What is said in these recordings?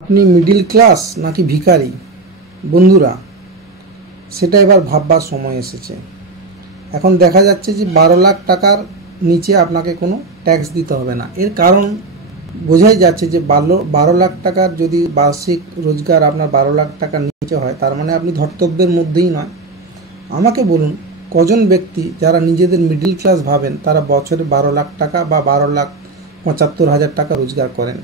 আপনি middle class নাকি ভিখারি? বন্ধুরা, সেটা এবার ভাববার সময় এসেছে। এখন দেখা যাচ্ছে যে 12 লাখ টাকার নিচে আপনাকে কোনো ট্যাক্স দিতে হবে না। এর কারণ বোঝাই যাচ্ছে যে 12 লাখ টাকার যদি বার্ষিক রোজগার আপনার 12 লাখ টাকার নিচে হয়, তার মানে আপনি ধর্তব্যের মধ্যেই নয়। আমাকে বলুন, কজন ব্যক্তি যারা নিজেদের মিডিল ক্লাস ভাবেন তারা বছরে 12 লাখ টাকা বা 12,75,000 টাকা রোজগার করেন?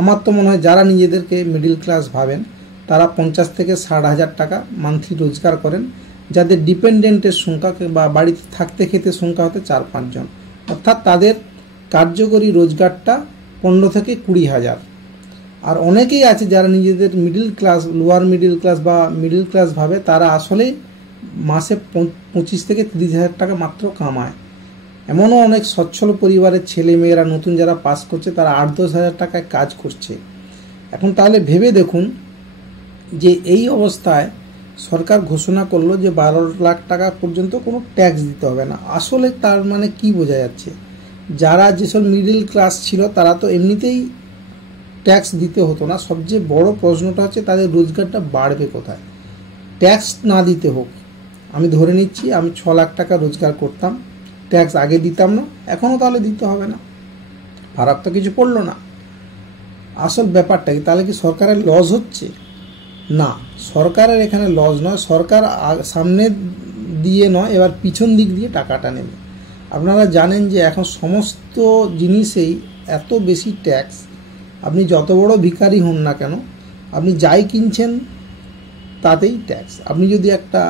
আমার তো মনে হয় যারা নিজেদেরকে মিডিল ক্লাস ভাবেন তারা 50 থেকে 60,000 টাকা মান্থলি রোজগার করেন, যাদের ডিপেন্ডেন্টের সংখ্যা বা বাড়িতে থাকতে খেতে সংখ্যা হতে 4-5 জন, অর্থাৎ তাদের কার্যকরী রোজগারটা 15 থেকে 20,000। আর অনেকেই আছে যারা নিজেদের middle class, lower middle class বা মিডিল ক্লাস ভাবে, তারা আসলে মাসে 25 থেকে 30,000 টাকা মাত্র কামায়। এমনও অনেক সচ্ছল পরিবারের ছেলে মেয়েরা নতুন যারা পাস করছে তারা 8-10 হাজার টাকায় কাজ করছে। এখন তাহলে ভেবে দেখুন যে এই অবস্থায় সরকার ঘোষণা করলো যে 12 লাখ টাকা পর্যন্ত কোনো ট্যাক্স দিতে হবে না। আসলে তার মানে কি বোঝা যাচ্ছে? যারা যেসব মিডিল ক্লাস ছিল তারা তো এমনিতেই ট্যাক্স দিতে হতো না। সবচেয়ে বড় প্রশ্নটা হচ্ছে তাদের রোজগারটা বাড়বে কোথায়? ট্যাক্স না দিতে হোক, আমি ধরে নিচ্ছি আমি 6 লাখ টাকা রোজগার করতাম, ট্যাক্স আগে দিতাম না, এখনও তাহলে দিতে হবে না, ফারাক তো কিছু পড়লো না। আসল ব্যাপারটা কি, তাহলে কি সরকারের লস হচ্ছে? না, সরকারের এখানে লস নয়। সরকার সামনে দিয়ে নয়, এবার পিছন দিক দিয়ে টাকাটা নেবে। আপনারা জানেন যে এখন সমস্ত জিনিসেই এত বেশি ট্যাক্স। আপনি যত বড় ভিখারি হন না কেন, আপনি যাই কিনছেন তাতেই ট্যাক্স। আপনি যদি একটা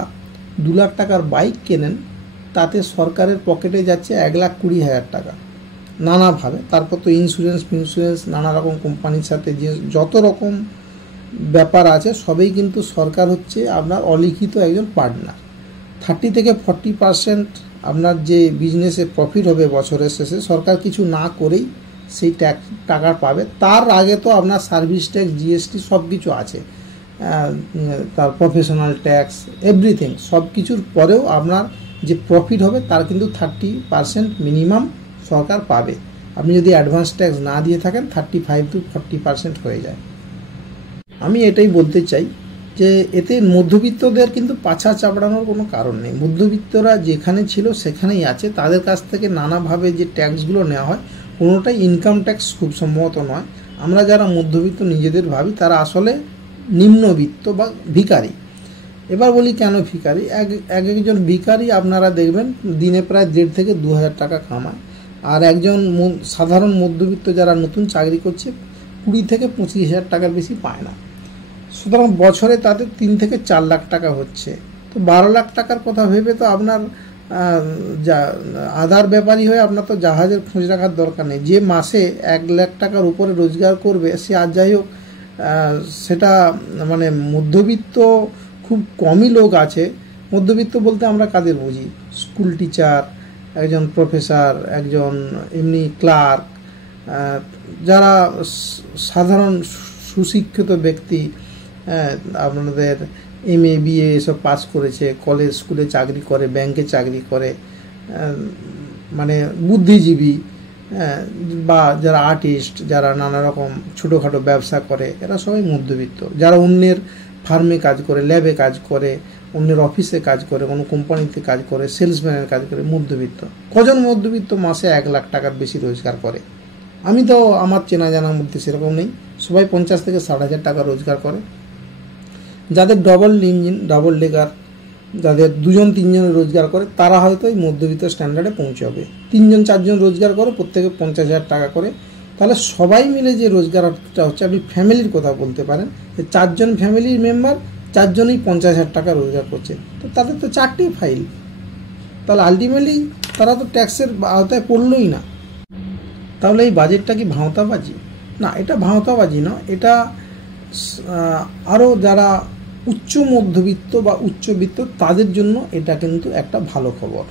2 লাখ টাকার বাইক কেনেন, তাতে সরকারের পকেটে যাচ্ছে 1,20,000 টাকা নানাভাবে। তারপর তো ইন্স্যুরেন্স, নানা রকম কোম্পানির সাথে যে যত রকম ব্যাপার আছে সবই কিন্তু সরকার হচ্ছে আপনার অলিখিত একজন পার্টনার। 30 থেকে 40% আপনার যে বিজনেসে প্রফিট হবে বছরের শেষে, সরকার কিছু না করেই সেই ট্যাক্স টাকা পাবে। তার আগে তো আপনার সার্ভিস ট্যাক্স, জিএসটি সব কিছু আছে, তার প্রফেশনাল ট্যাক্স, এভরিথিং। সব কিছুর পরেও আপনার যে প্রফিট হবে তার কিন্তু 30% মিনিমাম সরকার পাবে। আপনি যদি অ্যাডভান্স ট্যাক্স না দিয়ে থাকেন 35 to 40% হয়ে যায়। আমি এটাই বলতে চাই যে এতে মধ্যবিত্তদের কিন্তু পাছা চাপড়ানোর কোনো কারণ নেই। মধ্যবিত্তরা যেখানে ছিল সেখানেই আছে। তাদের কাছ থেকে নানাভাবে যে ট্যাক্সগুলো নেওয়া হয় কোনোটাই ইনকাম ট্যাক্স খুব সম্ভবত নয়। আমরা যারা মধ্যবিত্ত নিজেদের ভাবি তারা আসলে নিম্নবিত্ত বা ভিখারি। এবার বলি কেন ভিখারি? একজন ভিখারি আপনারা দেখবেন দিনে প্রায় 1,500 থেকে 2,000 টাকা কামায়। আর একজন সাধারণ মধ্যবিত্ত যারা নতুন চাকরি করছে 20 থেকে 25,000 টাকার বেশি পায় না। সুতরাং বছরে তাদের 3 থেকে 4 লাখ টাকা হচ্ছে। তো 12 লাখ টাকার কথা ভেবে তো আপনার আধার ব্যাপারী হয়ে আপনার তো জাহাজের খোঁজ রাখার দরকার নেই। যে মাসে 1 লাখ টাকার উপরে রোজগার করবে সে, আর যাই হোক সেটা মানে মধ্যবিত্ত খুব কমই লোক আছে। মধ্যবিত্ত বলতে আমরা কাদের বুঝি? স্কুল টিচার, একজন প্রফেসর, একজন এমনি ক্লার্ক, যারা সাধারণ সুশিক্ষিত ব্যক্তি, আপনাদের MA BA এসব পাস করেছে, কলেজ স্কুলে চাকরি করে, ব্যাংকে চাকরি করে, মানে বুদ্ধিজীবী, বা যারা আর্টিস্ট, যারা নানা রকম ছোটোখাটো ব্যবসা করে, এরা সবাই মধ্যবিত্ত। যারা অন্যের ফার্মে কাজ করে, ল্যাবে কাজ করে, অন্যের অফিসে কাজ করে, কোনো কোম্পানিতে কাজ করে, সেলসম্যানের কাজ করে, মধ্যবিত্ত। কজন মধ্যবিত্ত মাসে 1 লাখ টাকার বেশি রোজগার করে? আমি তো আমার চেনা জানার মধ্যে সেরকম নেই। সবাই 50 থেকে 60,000 টাকা রোজগার করে। যাদের ডবল ইঞ্জিন, ডাবল ডেকার, যাদের 2-3 রোজগার করে, তারা হয়তো এই মধ্যবিত্ত স্ট্যান্ডার্ডে পৌঁছাবে। 3-4 রোজগার করে, প্রত্যেকে 50,000 টাকা করে। তাহলে সবাই মিলে যে রোজগারটা হচ্ছে, আপনি ফ্যামিলির কথা বলতে পারেন যে 4 জন ফ্যামিলির মেম্বার, 4 জনই 50,000 টাকা রোজগার করছে। তো তাদের তো 4টি ফাইল। তাহলে আলটিমেটলি তারা তো ট্যাক্সের আওতায় পড়লই না। তাহলে এই বাজেটটা কি ভাঁওতাবাজি? না, এটা ভাঁওতাবাজি না। এটা আরও যারা উচ্চ মধ্যবিত্ত বা উচ্চবিত্ত তাদের জন্য এটা কিন্তু একটা ভালো খবর,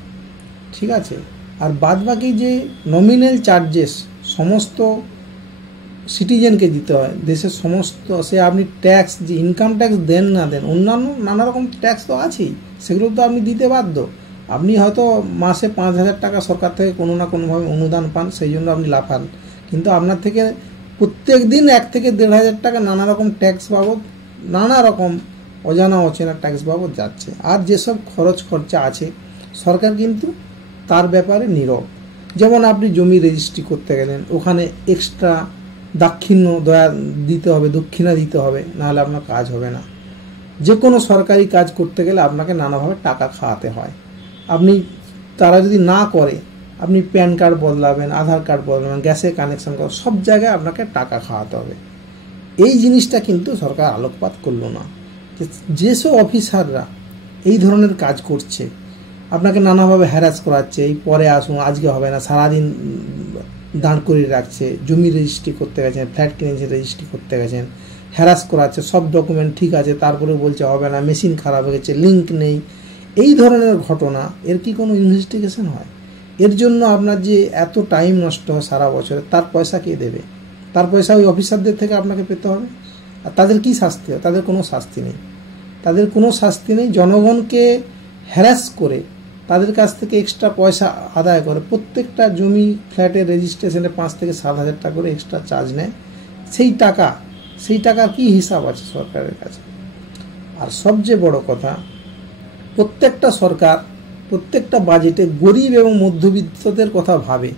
ঠিক আছে? আর বাদবাকি যে নমিনাল চার্জেস সমস্ত সিটিজেনকে দিতে হয়, দেশের সমস্ত, সে আপনি ট্যাক্স, যে ইনকাম ট্যাক্স দেন না দেন, অন্যান্য নানা রকম ট্যাক্স তো আছেই, সেগুলো তো আপনি দিতে বাধ্য। আপনি হয়তো মাসে 5,000 টাকা সরকার থেকে কোনো না কোনোভাবে অনুদান পান, সেই জন্য আপনি লাফান, কিন্তু আপনার থেকে প্রত্যেক দিন 1 থেকে 1,500 টাকা নানা রকম ট্যাক্স বাবদ, নানা রকম অজানা অচেনা ট্যাক্স বাবদ যাচ্ছে। আর যেসব খরচ খরচা আছে সরকার কিন্তু তার ব্যাপারে নীরব। যেমন আপনি জমি রেজিস্ট্রি করতে গেলেন, ওখানে এক্সট্রা দক্ষিণা দিতে হবে, নাহলে আপনার কাজ হবে না। যে কোনো সরকারি কাজ করতে গেলে আপনাকে নানাভাবে টাকা খাওয়াতে হয়। তারা যদি না করে, আপনি প্যান কার্ড বদলাবেন, আধার কার্ড বদলাবেন, গ্যাসে কানেকশন করেন, সব জায়গায় আপনাকে টাকা খাওয়াতে হবে। এই জিনিসটা কিন্তু সরকার আলোকপাত করলো না। যেসব অফিসাররা এই ধরনের কাজ করছে, আপনাকে নানাভাবে হ্যারাস করাচ্ছে, এই পরে আসুন, আজকে হবে না, সারাদিন দাঁড় করিয়ে রাখছে। জমি রেজিস্ট্রি করতে গেছেন, ফ্ল্যাট কিনেছেন, রেজিস্ট্রি করতে গেছেন, হ্যারাস করাচ্ছে, সব ডকুমেন্ট ঠিক আছে, তারপরে বলছে হবে না, মেশিন খারাপ হয়ে গেছে, লিঙ্ক নেই। এই ধরনের ঘটনা, এর কি কোনো ইনভেস্টিগেশন হয়? এর জন্য আপনার যে এত টাইম নষ্ট হয় সারা বছরে, তার পয়সা কে দেবে? তার পয়সা ওই অফিসারদের থেকে আপনাকে পেতে হবে। আর তাদের কি শাস্তি হয়? তাদের কোনো শাস্তি নেই। তাদের কোনো শাস্তি নেই। জনগণকে হ্যারাস করে তাদের কাছ থেকে এক্সট্রা পয়সা আদায় করে, প্রত্যেকটা জমি ফ্ল্যাটের রেজিস্ট্রেশনে 5 থেকে 7,000 টাকা করে এক্সট্রা চার্জ নেয়। সেই টাকার কি হিসাব আছে সরকারের কাছে? আর সবচেয়ে বড় কথা, প্রত্যেকটা সরকার প্রত্যেকটা বাজেটে গরিব এবং মধ্যবিত্তদের কথা ভাবে।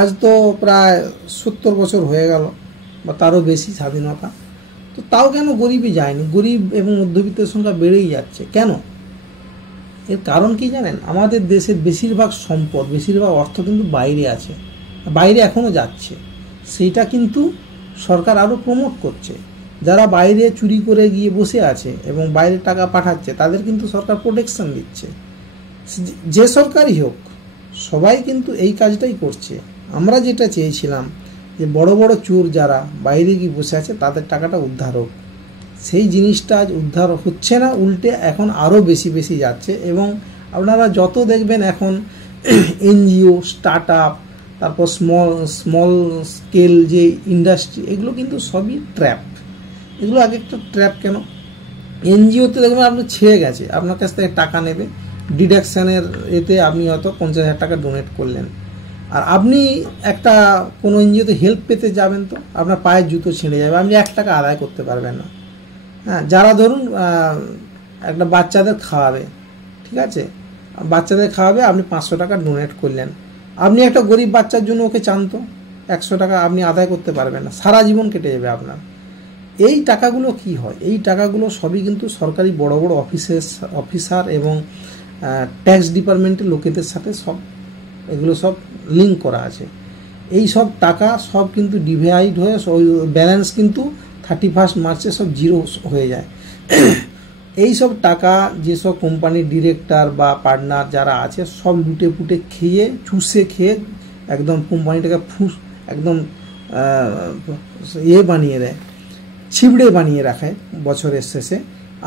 আজ তো প্রায় 70 বছর হয়ে গেল বা তারও বেশি স্বাধীনতা, তো তাও কেন গরিবই যায়নি? গরিব এবং মধ্যবিত্তের সংখ্যা বেড়েই যাচ্ছে কেন? এর কারণ কি জানেন? আমাদের দেশের বেশিরভাগ সম্পদ, বেশিরভাগ অর্থ কিন্তু বাইরে আছে, বাইরে এখনও যাচ্ছে। সেইটা কিন্তু সরকার আরও প্রমোট করছে। যারা বাইরে চুরি করে গিয়ে বসে আছে এবং বাইরে টাকা পাঠাচ্ছে, তাদের কিন্তু সরকার প্রোটেকশন দিচ্ছে। যে সরকারই হোক, সবাই কিন্তু এই কাজটাই করছে। আমরা যেটা চেয়েছিলাম যে বড় বড় চোর যারা বাইরে গিয়ে বসে আছে, তাদের টাকাটা উদ্ধার হোক, সেই জিনিসটা আজ উদ্ধার হচ্ছে না, উল্টে এখন আরও বেশি যাচ্ছে। এবং আপনারা যত দেখবেন এখন এনজিও, স্টার্ট আপ, তারপর স্মল স্কেল যে ইন্ডাস্ট্রি, এগুলো কিন্তু সবই ট্র্যাপ। এগুলো আগে একটা ট্র্যাপ। কেন? এনজিওতে দেখবেন আপনি ছেড়ে গেছে, আপনার কাছ থেকে টাকা নেবে, ডিডাকশানের এতে আপনি হয়তো 50,000 টাকা ডোনেট করলেন। আর আপনি একটা কোনো এনজিওতে হেল্প পেতে যাবেন, তো আপনার পায়ের জুতো ছিঁড়ে যাবে, আপনি 1 টাকা আদায় করতে পারবেন না। হ্যাঁ, যারা ধরুন একটা বাচ্চাদের খাওয়াবে, ঠিক আছে, বাচ্চাদের খাওয়াবে, আপনি 500 টাকা ডোনেট করলেন, আপনি একটা গরিব বাচ্চার জন্য ওকে চান, তো 100 টাকা আপনি আদায় করতে পারবেন না, সারা জীবন কেটে যাবে আপনার। এই টাকাগুলো কি হয়? এই টাকাগুলো সবই কিন্তু সরকারি বড় বড় অফিসার এবং ট্যাক্স ডিপার্টমেন্টের লোকেদের সাথে এগুলো সব লিঙ্ক করা আছে। এই সব টাকা সব কিন্তু ডিভাইড হয়ে ব্যালেন্স কিন্তু 31 মার্চে সব জিরো হয়ে যায়। এই সব টাকা যেসব কোম্পানির ডিরেক্টর বা পার্টনার যারা আছে, সব লুটে পুটে চুষে খেয়ে একদম কোম্পানিটাকে একদম বানিয়ে দেয়, ছিবড়ে বানিয়ে রাখে বছরের শেষে।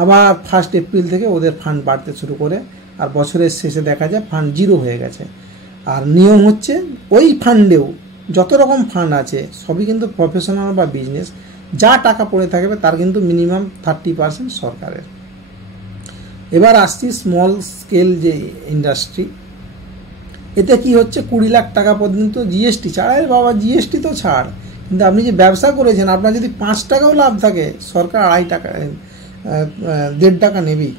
আবার 1 এপ্রিল থেকে ওদের ফান্ড বাড়তে শুরু করে, আর বছরের শেষে দেখা যায় ফান্ড জিরো হয়ে গেছে। আর নিয়ম হচ্ছে, ওই ফান্ডেও যত রকম ফান্ড আছে সবই কিন্তু প্রফেশনাল বা বিজনেস, যা টাকা পড়ে থাকবে তার কিন্তু মিনিমাম 30% সরকারের। এবার আসছি স্মল স্কেল যে ইন্ডাস্ট্রি, এতে কি হচ্ছে, 20 লাখ টাকা পর্যন্ত জিএসটি ছাড়। আরে বাবা, জিএসটি তো ছাড়, কিন্তু আপনি যে ব্যবসা করেছেন, আপনার যদি 5 টাকাও লাভ থাকে, সরকার 1.5 টাকা নেবেই।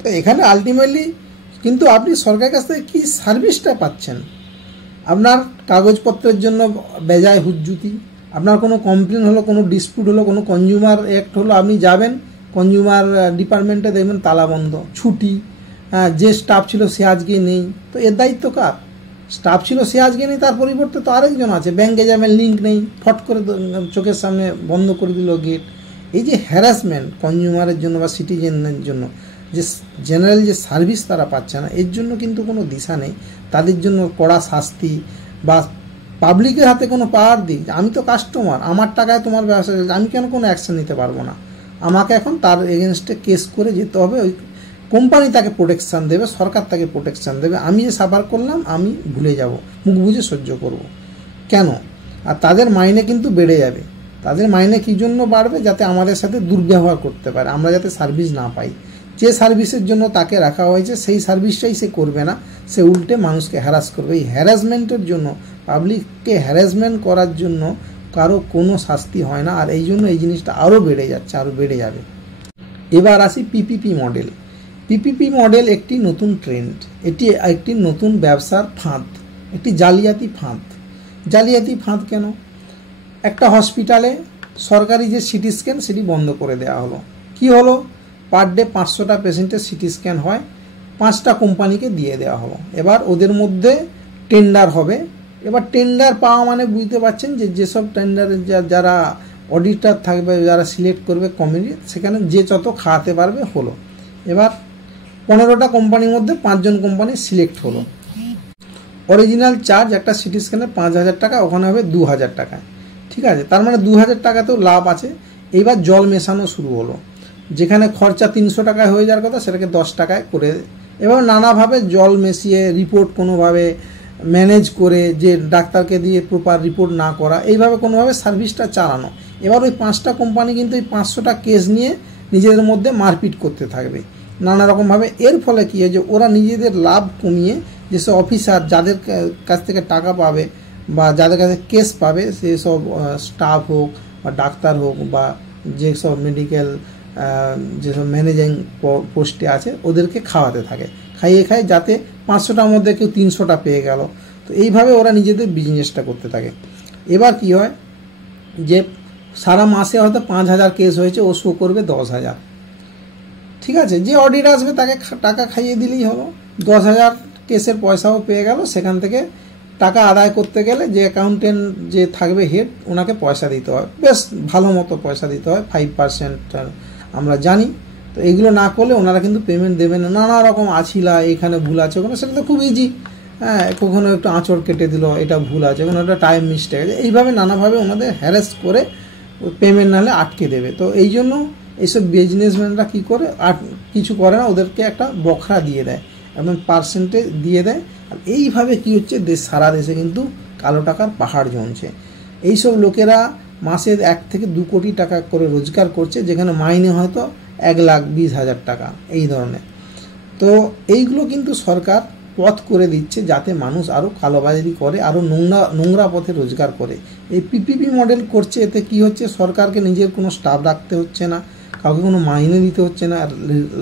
তো এখানে আলটিমেটলি কিন্তু আপনি সরকারের কাছ থেকে কী সার্ভিসটা পাচ্ছেন? আপনার কাগজপত্রের জন্য বেজায় হুজ্জুতি, আপনার কোনো কমপ্লেন হলো, কোনো ডিসপিউট হলো, কোনো কনজিউমার অ্যাক্ট হলো, আপনি যাবেন কনজিউমার ডিপার্টমেন্টে, দেখবেন তালাবন্ধ, ছুটি, যে স্টাফ ছিল সে আজকে নেই। তো এর দায়িত্ব কার? স্টাফ ছিল সে আজকে নেই, তার পরিবর্তে তো আরেকজন আছে। ব্যাঙ্কে যাবেন, লিঙ্ক নেই, ফট করে চোখের সামনে বন্ধ করে দিল গেট। এই যে হ্যারাসমেন্ট কনজিউমারের জন্য বা সিটিজেনের জন্য, যে জেনারেল যে সার্ভিস তারা পাচ্ছে না, এর জন্য কিন্তু কোনো দিশা নেই। তাদের জন্য কড়া শাস্তি বা পাবলিকের হাতে কোনো পাওয়ার দিক। আমি তো কাস্টমার, আমার টাকায় তোমার ব্যবসা চলছে, আমি কেন কোনো অ্যাকশন নিতে পারবো না? আমাকে এখন তার এগেনস্টে কেস করে যেতে হবে। ওই কোম্পানি তাকে প্রোটেকশান দেবে, সরকার তাকে প্রোটেকশান দেবে। আমি যে সাফার করলাম আমি ভুলে যাব, মুখ বুঝে সহ্য করব। কেন? আর তাদের মাইনে কিন্তু বেড়ে যাবে। তাদের মাইনে কী জন্য বাড়বে? যাতে আমাদের সাথে দুর্ব্যবহার করতে পারে, আমরা যাতে সার্ভিস না পাই। যে সার্ভিসের জন্য তাকে রাখা হয়েছে সেই সার্ভিসটাই সে করবে না, সে উল্টে মানুষকে হ্যারাস করবে। এই হ্যারাসমেন্টের জন্য, পাবলিককে হ্যারাসমেন্ট করার জন্য কারো কোনো শাস্তি হয় না, আর এই জন্য এই জিনিসটা আরও বেড়ে যাচ্ছে, আরও বেড়ে যাবে। এবার আসি পিপিপি মডেল। পিপিপি মডেল একটি নতুন ট্রেন্ড, এটি একটি নতুন ব্যবসার ফাঁদ, একটি জালিয়াতি ফাঁদ। জালিয়াতি ফাঁদ কেন? একটা হসপিটালে সরকারি যে সিটি স্ক্যান সেটি বন্ধ করে দেওয়া হলো। কি হলো? পার ডে 500টা পেশেন্টের সিটি স্ক্যান হয়, 5টা কোম্পানিকে দিয়ে দেওয়া হলো। এবার ওদের মধ্যে টেন্ডার হবে। এবার টেন্ডার পাওয়া মানে বুঝতে পারছেন যে যেসব টেন্ডারে যারা অডিটর থাকবে, যারা সিলেক্ট করবে কমিটি, সেখানে যে যত খাওয়াতে পারবে হলো। এবার 15টা কোম্পানির মধ্যে 5জন কোম্পানি সিলেক্ট হলো। অরিজিনাল চার্জ একটা সিটি স্ক্যানের 5,000 টাকা, ওখানে হবে 2,000 টাকা। ঠিক আছে, তার মানে 2,000 টাকাতেও লাভ আছে। এইবার জল মেশানো শুরু হলো, যেখানে খরচা 300 টাকায় হয়ে যাওয়ার কথা সেটাকে 10 টাকায় করে, এবার নানাভাবে জল মিশিয়ে রিপোর্ট কোনোভাবে ম্যানেজ করে, যে ডাক্তারকে দিয়ে প্রপার রিপোর্ট না করা, এইভাবে কোনোভাবে সার্ভিসটা চালানো। এবার ওই 5টা কোম্পানি কিন্তু এই 500টা কেস নিয়ে নিজেদের মধ্যে মারপিট করতে থাকবে নানা রকমভাবে। এর ফলে কী হয় যে ওরা নিজেদের লাভ কমিয়ে যেসব অফিসার যাদের কাছ থেকে টাকা পাবে বা যাদের কাছে কেস পাবে, সেসব স্টাফ হোক বা ডাক্তার হোক বা যেসব মেডিকেল যেসব ম্যানেজিং পোস্টে আছে ওদেরকে খাওয়াতে থাকে, খাইয়ে যাতে 500টার মধ্যে কেউ 300টা পেয়ে গেল। তো এইভাবে ওরা নিজেদের বিজনেসটা করতে থাকে। এবার কি হয় যে সারা মাসে হয়তো 5,000 কেস হয়েছে, ও শো করবে 10,000। ঠিক আছে, যে অডিট আসবে তাকে টাকা খাইয়ে দিলেই হলো, 10,000 কেসের পয়সাও পেয়ে গেল। সেখান থেকে টাকা আদায় করতে গেলে যে অ্যাকাউন্টেন্ট যে থাকবে হেড, ওনাকে পয়সা দিতে হয়, বেশ ভালো মতো পয়সা দিতে হয়, 5% আমরা জানি। তো এইগুলো না করলে ওনারা কিন্তু পেমেন্ট দেবে না। নানা রকম আছিলা, এখানে ভুল আছে ওখানে, সেটা তো খুব ইজি। হ্যাঁ, কখনো একটু আঁচড় কেটে দিল, এটা ভুল আছে, ওখানে একটা টাইম মিস্টেক আছে, এইভাবে নানাভাবে ওনাদের হ্যারাস করে পেমেন্ট নাহলে আটকে দেবে। তো এই জন্য এইসব বিজনেসম্যানরা কী করে, আর কিছু করে না, ওদেরকে একটা বখরা দিয়ে দেয়, একদম পার্সেন্টেজ দিয়ে দেয়। আর এইভাবে কী হচ্ছে, সারা দেশে কিন্তু কালো টাকার পাহাড় জমছে। এইসব লোকেরা মাসে 1 থেকে 2 কোটি টাকা করে রোজগার করছে, যেখানে মাইনে হয়তো 1,20,000 টাকা, এই ধরনের। তো এইগুলো কিন্তু সরকার পথ করে দিচ্ছে যাতে মানুষ আরও কালোবাজারি করে, আরও নোংরা পথে রোজগার করে। এই পিপিপি মডেল করছে, এতে কি হচ্ছে, সরকারকে নিজের কোনো স্টাফ রাখতে হচ্ছে না, কাউকে কোনো মাইনে দিতে হচ্ছে না, আর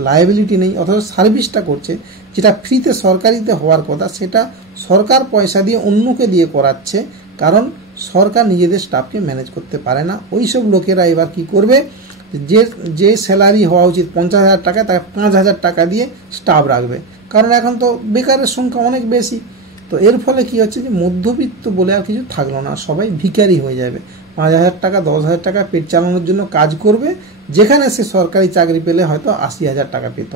লায়াবিলিটি নেই, অথচ সার্ভিসটা করছে যেটা ফ্রিতে সরকারিতে হওয়ার কথা, সেটা সরকার পয়সা দিয়ে অন্যকে দিয়ে করাচ্ছে, কারণ সরকার নিজেদের স্টাফকে ম্যানেজ করতে পারে না। ওই সব লোকেরা এবার কি করবে, যে স্যালারি হওয়া উচিত 50,000 টাকা, তাকে 5,000 টাকা দিয়ে স্টাফ রাখবে, কারণ এখন তো বেকারের সংখ্যা অনেক বেশি। তো এর ফলে কি হচ্ছে যে মধ্যবিত্ত বলে আর কিছু থাকলো না, সবাই ভিখারি হয়ে যাবে। 5,000 টাকা 10,000 টাকা পেট চালানোর জন্য কাজ করবে, যেখানে সে সরকারি চাকরি পেলে হয়তো 80,000 টাকা পেত।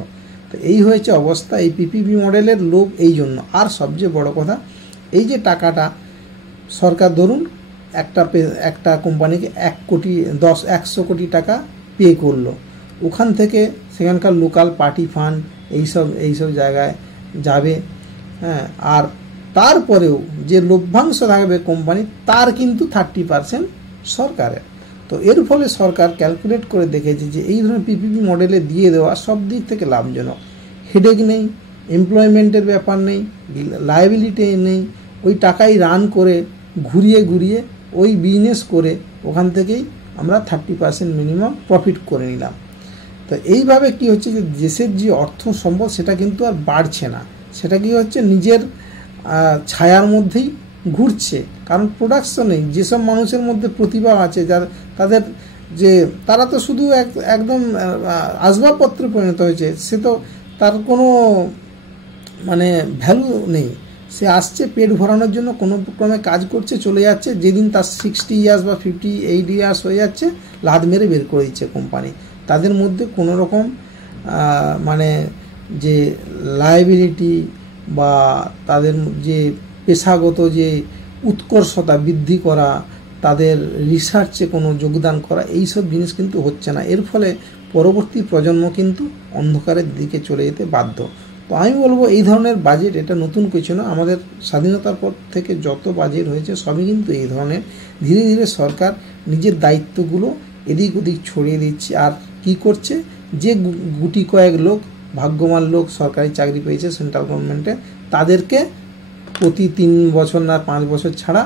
তো এই হয়েছে অবস্থা এই পিপিপি মডেলের লোভ। এই জন্য, আর সবচেয়ে বড় কথা, এই যে টাকাটা সরকার ধরুন একটা কোম্পানিকে 100 কোটি টাকা পে করলো, ওখান থেকে সেখানকার লোকাল পার্টি ফান্ড এইসব জায়গায় যাবে। হ্যাঁ, আর তারপরেও যে লভ্যাংশ থাকবে কোম্পানি, তার কিন্তু 30% সরকারের। তো এর ফলে সরকার ক্যালকুলেট করে দেখেছে যে এই ধরনের পিপিপি মডেলে দিয়ে দেওয়া সব দিক থেকে লাভজনক। হেডেক নেই, এমপ্লয়মেন্টের ব্যাপার নেই, লায়াবিলিটি নেই, ওই টাকাই রান করে ঘুরিয়ে ওই বিজনেস করে ওখান থেকেই আমরা 30% মিনিমাম প্রফিট করে নিলাম। তো এইভাবে কি হচ্ছে যে দেশের যে অর্থ সম্পদ সেটা কিন্তু আর বাড়ছে না, সেটা কি হচ্ছে নিজের ছায়ার মধ্যেই ঘুরছে, কারণ প্রোডাকশন নেই। যেসব মানুষের মধ্যে প্রতিভা আছে, তাদের যে তারা তো শুধু একদম আসবাবপত্রে পরিণত হয়েছে, সে তো তার কোনো মানে ভ্যালু নেই। সে আসছে পেট ভরানোর জন্য, কোনো ক্রমে কাজ করছে, চলে যাচ্ছে, যেদিন তার 60 ইয়ার্স বা 58 ইয়ার্স হয়ে যাচ্ছে, লাদ মেরে বের করে দিচ্ছে কোম্পানি। তাদের মধ্যে কোনো রকম মানে যে লায়াবিলিটি বা তাদের যে পেশাগত যে উৎকর্ষতা বৃদ্ধি করা, তাদের রিসার্চে কোনো যোগদান করা, এই সব জিনিস কিন্তু হচ্ছে না। এর ফলে পরবর্তী প্রজন্ম কিন্তু অন্ধকারের দিকে চলে যেতে বাধ্য। তো আমি বলবো এই ধরনের বাজেট এটা নতুন কিছু না, আমাদের স্বাধীনতার পর থেকে যত বাজেট হয়েছে সবই কিন্তু এই ধরনের। ধীরে ধীরে সরকার নিজের দায়িত্বগুলো এদিক ওদিক ছড়িয়ে দিচ্ছে। আর কি করছে, যে গুটি কয়েক লোক, ভাগ্যবান লোক সরকারি চাকরি পেয়েছে সেন্ট্রাল গভর্নমেন্টে, তাদেরকে প্রতি 3 বছর না 5 বছর ছাড়া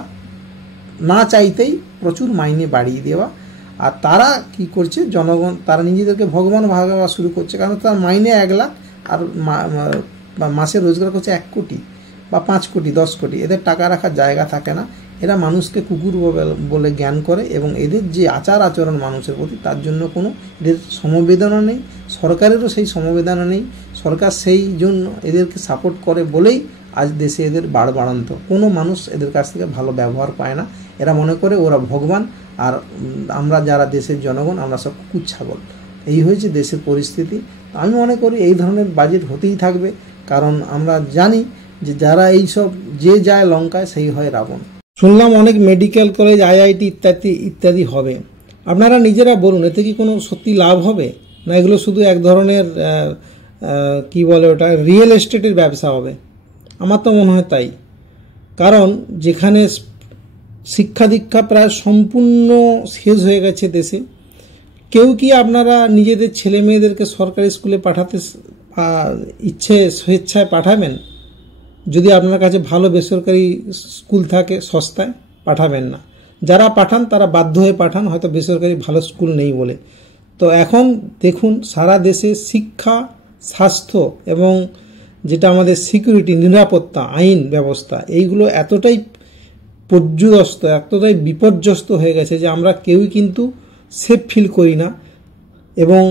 না চাইতেই প্রচুর মাইনে বাড়িয়ে দেওয়া। আর তারা কি করছে, জনগণ তারা নিজেদেরকে ভগবান ভাবা শুরু করছে, কারণ তার মাইনে 1 লাখ আর মাসে রোজগার করছে 1 কোটি বা 5 কোটি 10 কোটি। এদের টাকা রাখার জায়গা থাকে না। এরা মানুষকে কুকুর বলে জ্ঞান করে, এবং এদের যে আচার আচরণ মানুষের প্রতি, তার জন্য কোনো এদের সমবেদনা নেই, সরকারেরও সেই সমবেদনা নেই। সরকার সেই জন্য এদেরকে সাপোর্ট করে বলেই আজ দেশে এদের বাড়ন্ত। কোনো মানুষ এদের কাছ থেকে ভালো ব্যবহার পায় না। এরা মনে করে ওরা ভগবান, আর আমরা যারা দেশের জনগণ আমরা সব কুকুর ছাগল। এই হয়েছে দেশের পরিস্থিতি। আমি মনে করি এই ধরনের বাজেট হতেই থাকবে, কারণ আমরা জানি যে যারা এইসব যে যায় লঙ্কায় সেই হয় রাবণ। শুনলাম অনেক মেডিকেল কলেজ, IIT ইত্যাদি হবে। আপনারা নিজেরা বলুন, এতে কি কোনো সত্যি লাভ হবে, না এগুলো শুধু এক ধরনের কি বলে ওটা, রিয়েল এস্টেটের ব্যবসা হবে? আমার তো মনে হয় তাই। কারণ যেখানে শিক্ষা দীক্ষা প্রায় সম্পূর্ণ শেষ হয়ে গেছে দেশে, কেউ কি আপনারা নিজেদের ছেলে মেয়েদেরকে সরকারি স্কুলে পাঠাতে স্বেচ্ছায় পাঠাবেন? যদি আপনার কাছে ভালো বেসরকারি স্কুল থাকে সস্তায়, পাঠাবেন না। যারা পাঠান তারা বাধ্য হয়ে পাঠান, হয়তো বেসরকারি ভালো স্কুল নেই বলে। তো এখন দেখুন সারা দেশে শিক্ষা, স্বাস্থ্য এবং যেটা আমাদের সিকিউরিটি, নিরাপত্তা, আইন ব্যবস্থা, এইগুলো এতটাই পর্যুদস্ত, এতটাই বিপর্যস্ত হয়ে গেছে যে আমরা কেউই কিন্তু সেফ ফিল করি না, এবং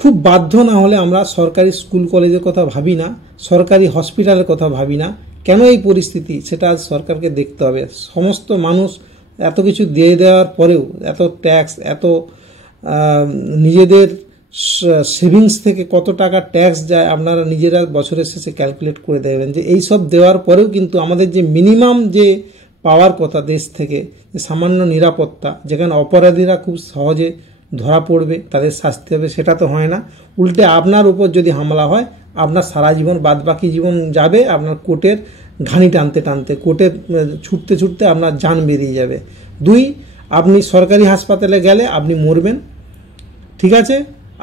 খুব বাধ্য না হলে আমরা সরকারি স্কুল কলেজের কথা ভাবি না, সরকারি হসপিটালের কথা ভাবি না। কেন এই পরিস্থিতি, সেটা আজ সরকারকে দেখতে হবে। সমস্ত মানুষ এত কিছু দিয়ে দেওয়ার পরেও, এত ট্যাক্স, এত নিজেদের সেভিংস থেকে কত টাকা ট্যাক্স যায়, আপনারা নিজেরা বছরের শেষে ক্যালকুলেট করে দেবেন যে এই সব দেওয়ার পরেও কিন্তু আমাদের যে মিনিমাম যে পাওয়ার কথা দেশ থেকে, যে সামান্য নিরাপত্তা, যেখানে অপরাধীরা খুব সহজে ধরা পড়বে, তাদের শাস্তি হবে, সেটা তো হয় না। উল্টে আপনার উপর যদি হামলা হয়, আপনার সারা জীবন, বাদবাকি জীবন যাবে আপনার কোর্টের ঘানি টানতে টানতে, কোর্টে ছুটতে ছুটতে আপনার জান বেরিয়ে যাবে। 2, আপনি সরকারি হাসপাতালে গেলে আপনি মরবেন, ঠিক আছে,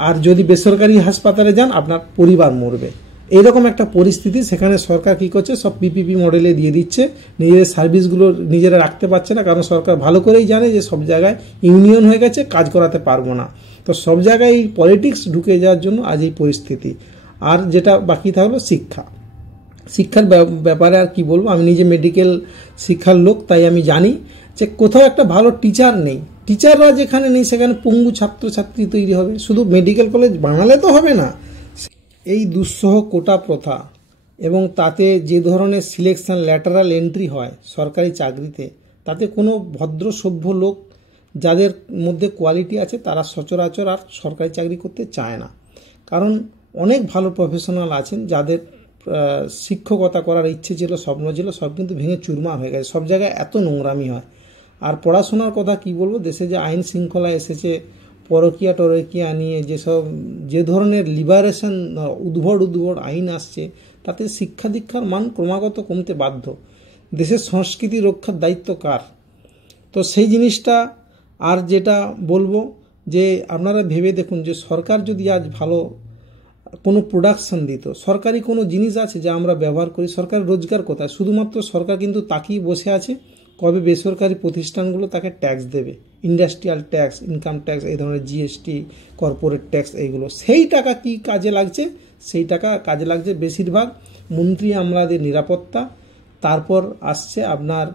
আর যদি বেসরকারি হাসপাতালে যান আপনার পরিবার মরবে। এইরকম একটা পরিস্থিতি। সেখানে সরকার কি করছে, সব PPP মডেলে দিয়ে দিচ্ছে, নিজেদের সার্ভিসগুলো নিজেরা রাখতে পারছে না, কারণ সরকার ভালো করেই জানে যে সব জায়গায় ইউনিয়ন হয়ে গেছে, কাজ করাতে পারবো না। তো সব জায়গায় এই পলিটিক্স ঢুকে যাওয়ার জন্য আজ এই পরিস্থিতি। আর যেটা বাকি থাকলো শিক্ষার ব্যাপারে আর কি বলবো, আমি নিজে মেডিকেল শিক্ষার লোক, তাই আমি জানি যে কোথাও একটা ভালো টিচার নেই। টিচাররা যেখানে নেই সেখানে পঙ্গু ছাত্রছাত্রী তৈরি হবে। শুধু মেডিকেল কলেজ বানালে তো হবে না। এই দুঃসহ কোটা প্রথা এবং তাতে যে ধরনের সিলেকশন, ল্যাটারাল এন্ট্রি হয় সরকারি চাকরিতে, তাতে কোনো ভদ্র সভ্য লোক যাদের মধ্যে কোয়ালিটি আছে তারা সচরাচর আর সরকারি চাকরি করতে চায় না। কারণ অনেক ভালো প্রফেশনাল আছেন যাদের শিক্ষকতা করার ইচ্ছে ছিল, স্বপ্ন ছিল, সব কিন্তু ভেঙে চুরমার হয়ে গেছে। সব জায়গায় এত নোংরামি হয়। আর পড়াশোনার কথা কি বলবো, দেশে যে আইন শৃঙ্খলা এসেছে, পরকীয়া টরকিয়া নিয়ে যে ধরনের লিবারেশন, উদ্ভট আইন আসছে, তাতে শিক্ষা দীক্ষার মান ক্রমাগত কমতে বাধ্য। দেশের সংস্কৃতি রক্ষার দায়িত্ব কার? তো সেই জিনিসটা। আর যেটা বলবো যে আপনারা ভেবে দেখুন যে সরকার যদি আজ ভালো কোনো প্রোডাকশন দিত, সরকারি কোনো জিনিস আছে যা আমরা ব্যবহার করি, সরকার রোজগার কোথায়? শুধুমাত্র সরকার কিন্তু তাকিয়ে বসে আছে কবে বেসরকারি প্রতিষ্ঠানগুলো তাকে ট্যাক্স দেবে, ইন্ডাস্ট্রিয়াল ট্যাক্স, ইনকাম ট্যাক্স, এই ধরনের GST, কর্পোরেট ট্যাক্স, এইগুলো। সেই টাকা কি কাজে লাগছে? সেই টাকা কাজে লাগছে বেশিরভাগ মন্ত্রী আমলাদের নিরাপত্তা, তারপর আসছে আপনার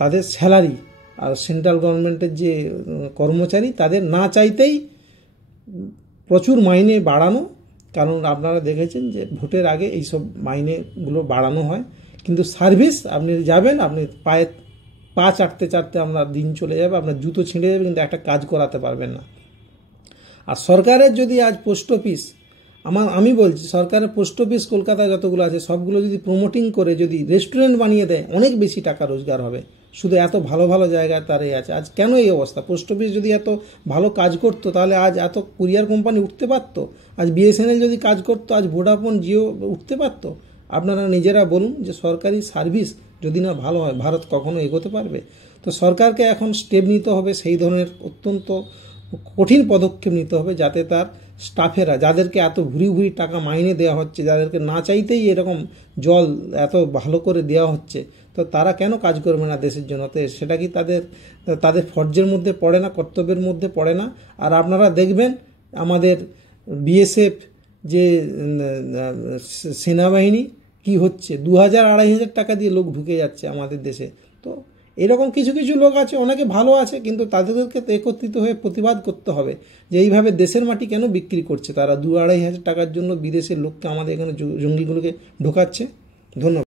তাদের স্যালারি, আর সেন্ট্রাল গভর্নমেন্টের যে কর্মচারী তাদের না চাইতেই প্রচুর মাইনে বাড়ানো। কারণ আপনারা দেখেছেন যে ভোটের আগে এইসব মাইনেগুলো বাড়ানো হয়, কিন্তু সার্ভিস আপনি যাবেন, আপনি পা চাটতে চাটতে আপনার দিন চলে যাবে, আপনার জুতো ছিঁড়ে যাবে, কিন্তু একটা কাজ করাতে পারবেন না। আর সরকারের যদি আজ পোস্ট অফিস, আমি বলছি সরকারের পোস্ট অফিস কলকাতায় যতগুলো আছে সবগুলো যদি প্রমোটিং করে যদি রেস্টুরেন্ট বানিয়ে দেয়, অনেক বেশি টাকা রোজগার হবে। শুধু এত ভালো ভালো জায়গায় তারাই আছে। আজ কেন এই অবস্থা? পোস্ট অফিস যদি এত ভালো কাজ করতো তাহলে আজ এত কুরিয়ার কোম্পানি উঠতে পারতো, আজ BSNL যদি কাজ করতো, আজ ভোডাফোন, জিও উঠতে পারতো। আপনারা নিজেরা বলুন যে সরকারি সার্ভিস যদি না ভালো হয়, ভারত কখনো এগোতে পারবে? তো সরকারকে এখন স্টেপ নিতে হবে সেই ধরনের অত্যন্ত কঠিন পদক্ষেপ নিতে হবে, যাতে তার স্টাফেরা, যাদেরকে এত ভুরি ভুরি টাকা মাইনে দেওয়া হচ্ছে, যাদেরকে না চাইতেই এরকম জল এত ভালো করে দেওয়া হচ্ছে, তো তারা কেন কাজ করবে না দেশের জন্য? তো সেটা কি তাদের ফর্জের মধ্যে পড়ে না, কর্তব্যের মধ্যে পড়ে না? আর আপনারা দেখবেন আমাদের বিএসএফ যে সেনাবাহিনী কি হচ্ছে, 2000-2500 টাকা দিয়ে লোক ঢুকে যাচ্ছে আমাদের দেশে। তো এরকম কিছু কিছু লোক আছে, অনেকে ভালো আছে, কিন্তু তাদেরকে তো একত্রিত হয়ে প্রতিবাদ করতে হবে যে এইভাবে দেশের মাটি কেন বিক্রি করছে তারা। 2-2500 টাকার জন্য বিদেশের লোককে আমাদের এখানে জঙ্গিগুলোকে ঢোকাচ্ছে। ধন্যবাদ।